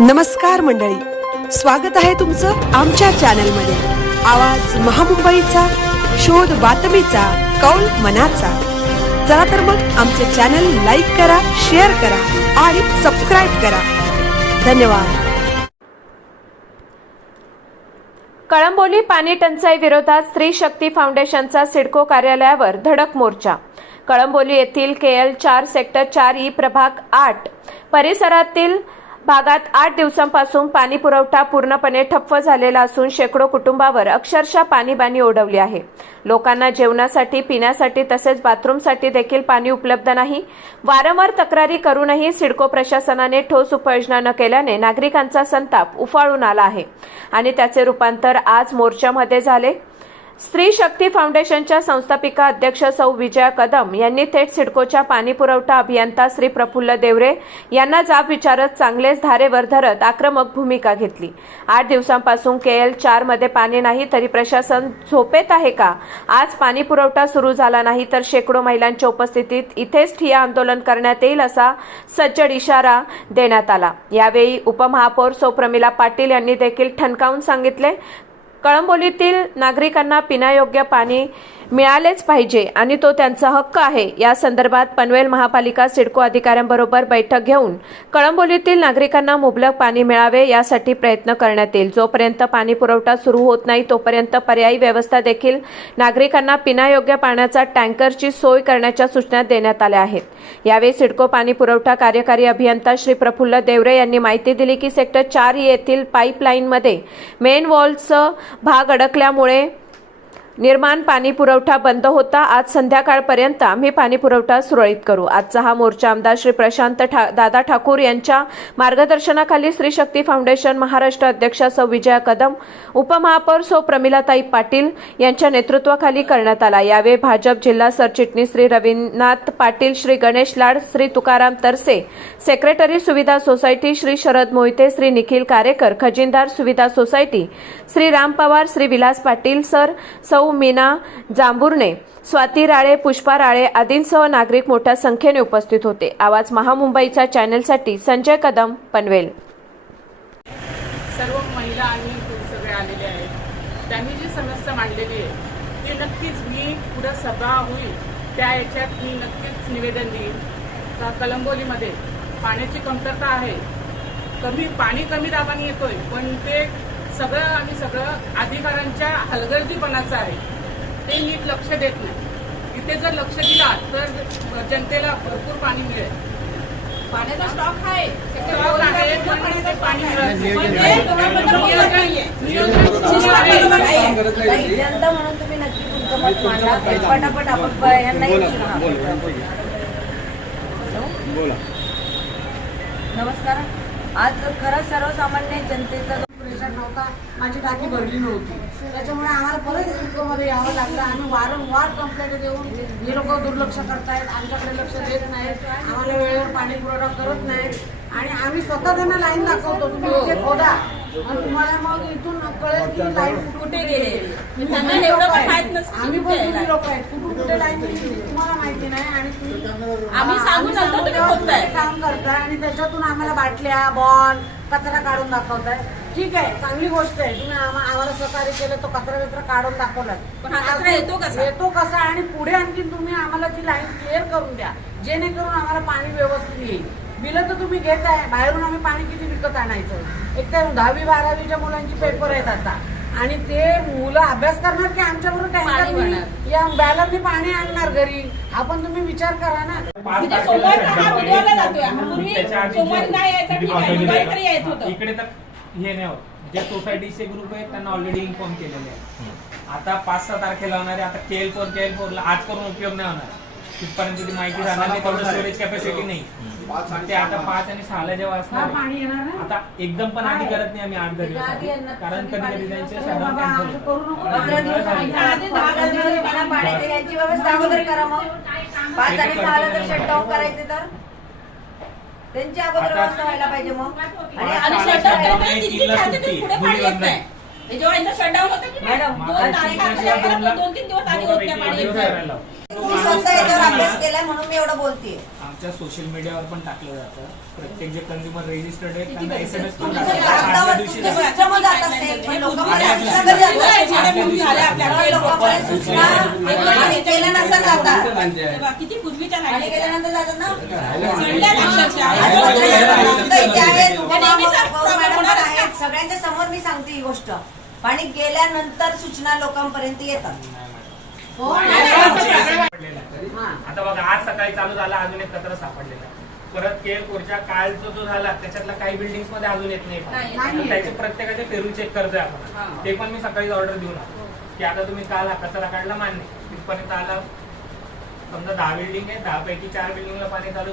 नमस्कार मंडळी, स्वागत आहे तुमचं आमच्या चॅनलमध्ये। आवाज महामुंबईचा, शोध बातमीचा, कौल मनाचा। चला तर मग आमचे चॅनल लाईक करा, शेअर करा आणि सबस्क्राइब करा। धन्यवाद। कळंबोली पाणी टंचाई विरोधात स्त्री शक्ती फाउंडेशनचा सिडको कार्यालयावर धडक मोर्चा। कळंबोली येथील KL 4 सेक्टर 4E प्रभाग 8 परिसरातील भागात 8 दिवसांपासून पाणी पुरवठा पूर्णपणे ठप्प झालेला असून शेकडो कुटुंबावर अक्षरशः पाणीबाणी ओढवली आहे। लोकांना जेवणासाठी, पिण्यासाठी तसेच बाथरूमसाठी देखील पाणी उपलब्ध नाही। वारंवार तक्रारी करूनही सिडको प्रशासनाने ठोस उपाययोजना न केल्याने नागरिकांचा संताप उफाळून आला आहे आणि त्याचे रूपांतर आज मोर्चामध्ये झाले। स्त्री शक्ती फाउंडेशनच्या संस्थापिका अध्यक्ष सौ विजया कदम यांनी थेट सिडकोच्या पाणी पुरवठा अभियंता श्री प्रफुल्ल देवरे यांना जाब विचारत चांगलेच धारेवर धरत आक्रमक भूमिका घेतली। 8 दिवसांपासून KL 4 मध्ये पाणी नाही तरी प्रशासन झोपेत आहे का? आज पाणी पुरवठा सुरू झाला नाही तर शेकडो महिलांच्या उपस्थितीत इथेच ठिय्या आंदोलन करण्यात येईल असा सज्जड इशारा देण्यात आला। यावेळी उपमहापौर सौ प्रमिला पाटील यांनी देखील ठणकावून सांगितले, कळंबोलीतील नागरिकांना पिण्यायोग्य पाणी मिळालेच पाहिजे आणि तो त्यांचा हक्क आहे। या संदर्भात पनवेल महापालिका सिडको अधिकाऱ्यांबरोबर बैठक घेऊन कळंबोलीतील नागरिकांना मुबलक पाणी मिळावे यासाठी प्रयत्न करण्यात येईल। जोपर्यंत पाणी पुरवठा सुरू होत नाही तोपर्यंत पर्यायी व्यवस्था देखील नागरिकांना पिण्यायोग्य पाण्याचा टँकरची सोय करण्याच्या सूचना देण्यात आल्या आहेत। यावेळी सिडको पाणी पुरवठा कार्यकारी अभियंता श्री प्रफुल्ल देवरे यांनी माहिती दिली की सेक्टर 4 येथील पाईपलाईनमध्ये मेन वॉलचा भाग अडकल्यामुळे निर्माण पाणी पुरवठा बंद होता। आज संध्याकाळपर्यंत आम्ही पाणी पुरवठा सुरळीत करू। आजचा हा मोर्चा आमदार श्री प्रशांत दादा ठाकूर यांच्या मार्गदर्शनाखाली स्त्री शक्ती फाउंडेशन महाराष्ट्र अध्यक्षा सौ विजया कदम, उपमहापौर सौ प्रमिलाताई पाटील यांच्या नेतृत्वाखाली करण्यात आला। यावेळी भाजप जिल्हा सरचिटणीस श्री रवीनाथ पाटील, श्री गणेश लाड, श्री तुकाराम तरसे, सेक्रेटरी सुविधा सोसायटी श्री शरद मोहिते, श्री निखिल कारेकर, खजिनदार सुविधा सोसायटी श्री राम पवार, श्री विलास पाटील सर, सौ मीना जांभुर्णे, स्वाती राळे, पुष्पा राळे आदींसह नागरिक मोठ्या संख्येने उपस्थित होते। आवाज महामुंबईच्या चॅनलसाठी संजय कदम, पनवेल। सर्व महिला आणि पुरुष सगळे आलेले आहेत। त्यांनी जी समस्या मांडलेली आहे ती नक्कीच मी पुढे सभा होईल त्या याच्यात मी नक्कीच निवेदन देईन का कळंबोलीमध्ये पाण्याची कमतरता आहे। पाणी कमी दाबाने येतोय पण ते सगळं अधिकाऱ्यांच्या हलगर्जीपणाचं आहे। ते नीट लक्ष देत नाही। इथे जर लक्ष दिला तर जनतेला भरपूर पाणी मिळेल। पाण्याचा स्टॉक आहे पाणी जनता म्हणून तुम्ही नक्की तुमचं मत मांडा। पटापट आपण यांनाही बोला। नमस्कार। आज खरंच सर्वसामान्य जनतेचा प्रेशर नव्हता, माझी टाकी भरली नव्हती, त्याच्यामुळे आम्हाला परत सिडकोमध्ये यावं लागलं। आम्ही वारंवार कंप्लेंट देऊन हे लोक दुर्लक्ष करतायत, आमच्याकडे लक्ष देत नाहीत, आम्हाला वेळेवर पाणी पुरवठा करत नाहीत आणि आम्ही स्वतः त्यांना लाईन दाखवतो, तुम्ही इथे खोदा आणि तुम्हाला मग इथून कळेल की लाईन कुठे गेले। आम्ही पण तुम्ही लोक आहेत, कुठे लाईन तुम्हाला माहिती नाही आणि आम्ही काम करताय आणि त्याच्यातून आम्हाला बाटल्या, बॉल, कचरा काढून दाखवताय। ठीक आहे, चांगली गोष्ट आहे, तुम्ही आम्हाला सहकार्य केलं, तो कचरा बिचरा काढून दाखवलाय, पण कचरा येतो कसा आणि पुढे आणखी तुम्ही आम्हाला ती लाईन क्लिअर करून द्या जेणेकरून आम्हाला पाणी व्यवस्थित येईल। बिलं तर तुम्ही घेताय, बाहेरून आम्ही पाणी किती विकत आणायचं? एक तर 10वी 12वीच्या मुलांची पेपर आहेत आता आणि ते मुलं अभ्यास करणार की आमच्याबरोबर टँकर या बॅलरने पाणी आणणार घरी? आपण तुम्ही विचार करा ना। इकडे तर हे नाही होत। ज्या सोसायटीचे ग्रुप आहेत त्यांना ऑलरेडी इन्फॉर्म केलेले आहे। आता 5-6 तारखेला होणार आहे। आता KL 4 ला आज करून उपयोग नाही होणार, तिथपर्यंत ती माहिती राहणार नाही, तेवढं स्टोरेज कॅपॅसिटी नाही। ते आता 5 आणि 6 ला जेव्हा असणार आता एकदम पण आधी करत नाही आम्ही 8-10 दिवस, कारण कधी त्यांचे शटडाऊन कॅन्सल पाण्याची व्यवस्था अगोदर करा। मग 5 आणि 6 ला जर शटडाऊन करायचे तर त्यांची अगोदर व्यवस्था व्हायला पाहिजे। मग आणि शटडाऊन अभ्यास केलाय म्हणून मी एवढं बोलतेय। आमच्या सोशल मीडियावर पण टाकलं जातं. प्रत्येक जे कंझ्युमर रेजिस्टर्ड आहे त्यांना SMS पण तुमचं टाकलं जातं. आदल्या दिवशी तुमचं system च जात असेल, पण लोकांपर्यंत सूचना कधी जातात? लोकांपर्यंत सूचना आणि केल्या नसेल जातात. किती पूर्वीच्या आणि केल्यानंतर जातात ना. सगळ्यांच्या समोर मी सांगते ही गोष्ट. पाणी गेल्यानंतर सूचना लोकांपर्यंत येतात. आता बघा आज सकाळी चालू झाला, अजून एक कचरा सापडलेला आहे. परत केळपूरच्या कालचा जो झाला त्याच्यातला काही बिल्डिंग मध्ये अजून येत नाही. तर त्याचे प्रत्येकाचे फेरू चेक करतोय आपण. ते पण मी सकाळी ऑर्डर देऊन आलो की आता तुम्ही काल हा कचरा काढला मान्य, तिथपर्यंत आला. समजा 10 बिल्डिंग आहे, 10 पैकी 4 बिल्डिंगला पाणी चालू